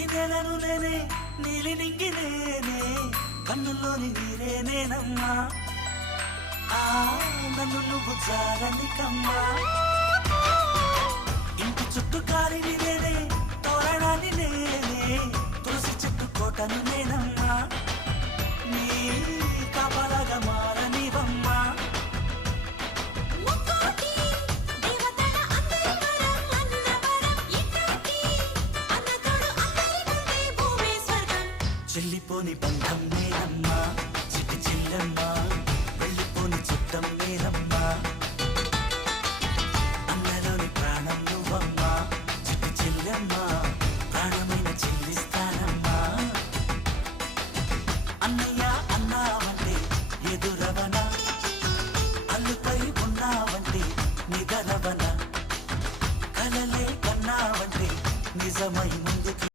ఈ నెలను నేనే నీలి నింగి నేనే కన్నుల్లోని నీరే నేనమ్మా నన్ను నువ్వు జారనికమ్మా ఇంటి చుట్టూ కాలిని నేనే తోరణాన్ని నేనే తులసి చెట్టు కోటను నేనమ్మా నీ కాపలాగా మారనివమ్మా చెల్లిపోని బంధం నేనమ్మా చిట్టి చెల్లెమ్మా వెళ్ళిపోని చుట్టం నేనమ్మా